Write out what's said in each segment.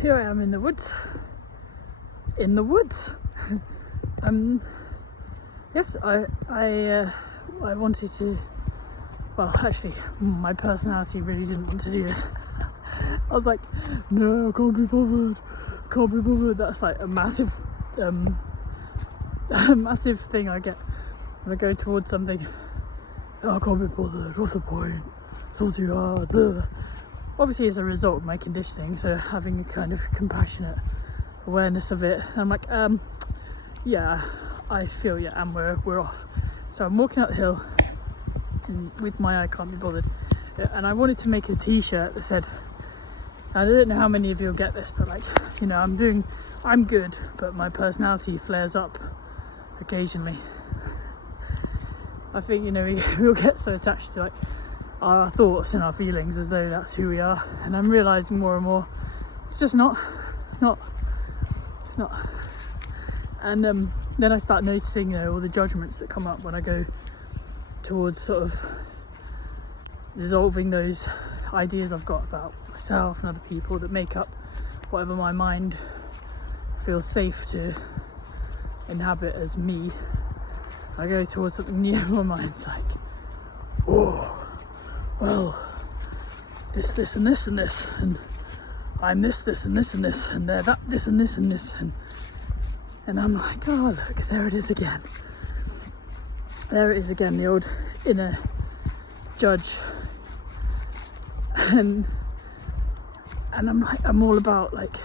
here I am in the woods. Yes, I wanted to. Well, actually, my personality really didn't want to do this. I was like, no, I can't be bothered. That's like a massive thing I get when I go towards something. Oh, I can't be bothered. What's the point? It's all too hard. Blah. Obviously, as a result of my conditioning, so having a kind of compassionate awareness of it, I'm like, yeah, I feel and we're off. So I'm walking up the hill, and with my I can't be bothered, and I wanted to make a T-shirt that said, I don't know how many of you will get this, but like, you know, I'm good, but my personality flares up occasionally. I think, you know, we'll get so attached to like our thoughts and our feelings as though that's who we are, and I'm realising more and more it's just not. It's not. And then I start noticing, you know, all the judgments that come up when I go towards sort of dissolving those ideas I've got about myself and other people that make up whatever my mind feels safe to inhabit as me. I go towards something new, my mind's like, oh, well, this and this and this, and I'm this and this and this, and they're that this and this and this, and I'm like, oh look, there it is again. There it is again, the old inner judge. And I'm like, I'm all about like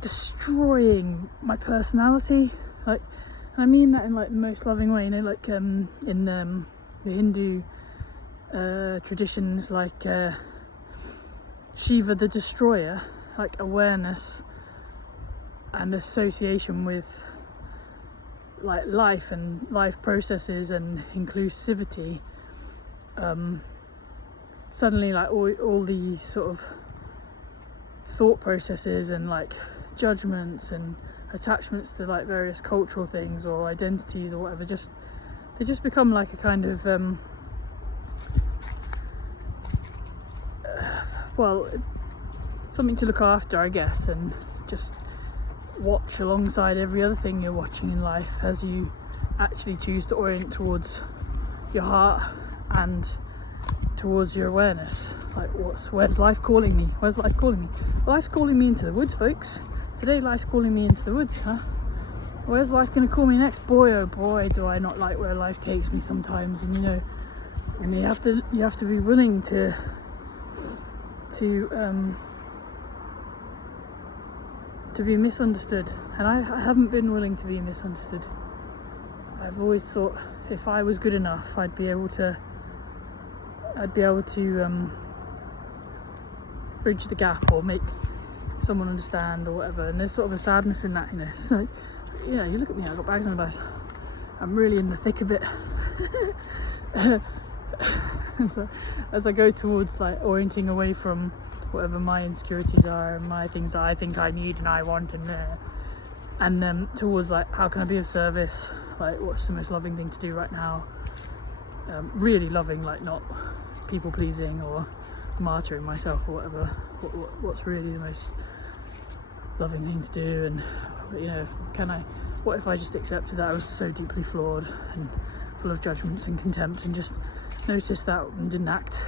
destroying my personality, like, and I mean that in like the most loving way, you know, like in the Hindu traditions, like Shiva the destroyer, like awareness and association with like life and life processes and inclusivity, suddenly like all these sort of thought processes and like judgments and attachments to like various cultural things or identities or whatever, they just become like a kind of well, something to look after, I guess, and just watch alongside every other thing you're watching in life as you actually choose to orient towards your heart and towards your awareness. Like, where's life calling me? Where's life calling me? Well, life's calling me into the woods, folks. Today life's calling me into the woods, huh? Where's life going to call me next? Boy, oh boy, do I not like where life takes me sometimes. And you know, and you have to be willing to be misunderstood. And I haven't been willing to be misunderstood. I've always thought if I was good enough, I'd be able to bridge the gap or make someone understand or whatever. And there's sort of a sadness in that, you know. So, you know, you look at me, I've got bags on my bags. I'm really in the thick of it. So as I go towards like orienting away from whatever my insecurities are and my things that I think I need and I want and towards like how can I be of service, like what's the most loving thing to do right now, really loving, like not people pleasing or martyring myself or whatever, what's really the most loving thing to do. And you know, what if I just accepted that I was so deeply flawed and full of judgments and contempt and just noticed that and didn't act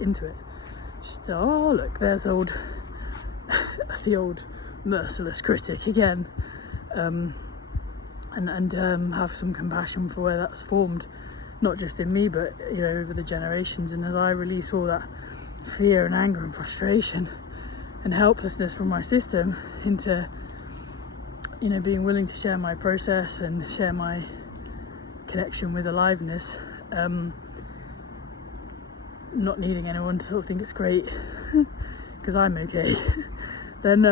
into it. Just, oh look, there's the old merciless critic again, and have some compassion for where that's formed, not just in me but, you know, over the generations. And as I release all that fear and anger and frustration and helplessness from my system into, you know, being willing to share my process and share my connection with aliveness, not needing anyone to sort of think it's great because I'm okay, then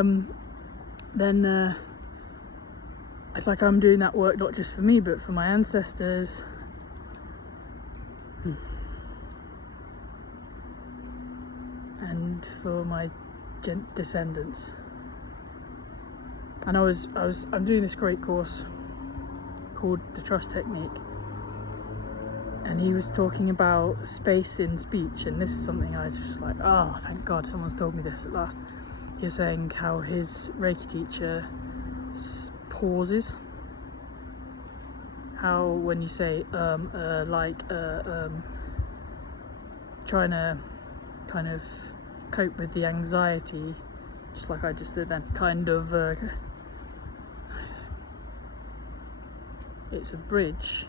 it's like I'm doing that work not just for me but for my ancestors, and for my descendants. And I'm doing this great course called The Trust Technique, and he was talking about space in speech, and this is something I just like, oh thank God someone's told me this at last. you're saying how his Reiki teacher pauses. How when you say trying to kind of cope with the anxiety, just like I just did then, kind of it's a bridge.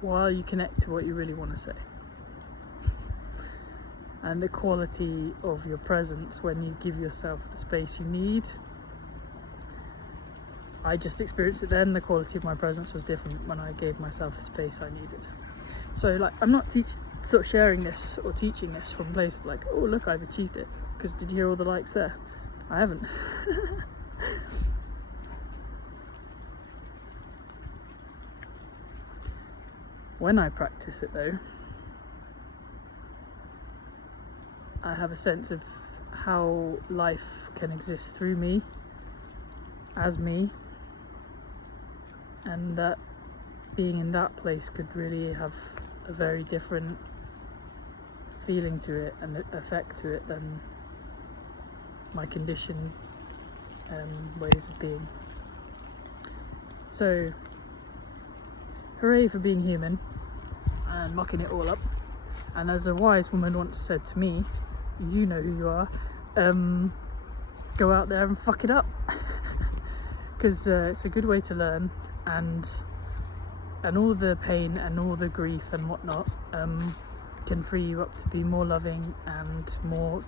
While you connect to what you really want to say. And the quality of your presence when you give yourself the space you need. I just experienced it then. The quality of my presence was different when I gave myself the space I needed. So like, I'm not sort of sharing this or teaching this from a place of like, oh look, I've achieved it. Because did you hear all the likes there? I haven't. When I practice it though, I have a sense of how life can exist through me, as me, and that being in that place could really have a very different feeling to it and effect to it than my conditioned ways of being. So, hooray for being human and mucking it all up. And as a wise woman once said to me, you know who you are, go out there and fuck it up. Because it's a good way to learn, and all the pain and all the grief and whatnot can free you up to be more loving and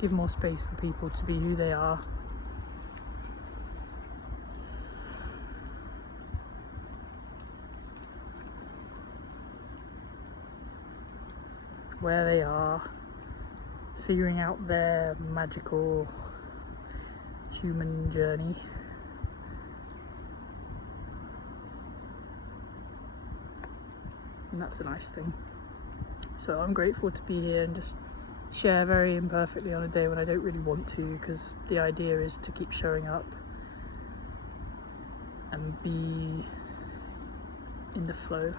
give more space for people to be who they are. Where they are, figuring out their magical human journey. And that's a nice thing. So I'm grateful to be here and just share very imperfectly on a day when I don't really want to, because the idea is to keep showing up and be in the flow.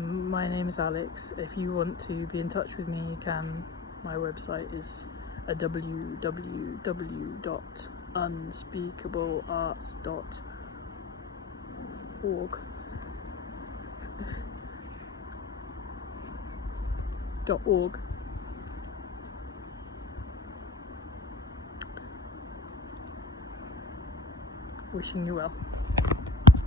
My name is Alex. If you want to be in touch with me, you can. My website is www.unspeakablearts.org. .org. Wishing you well.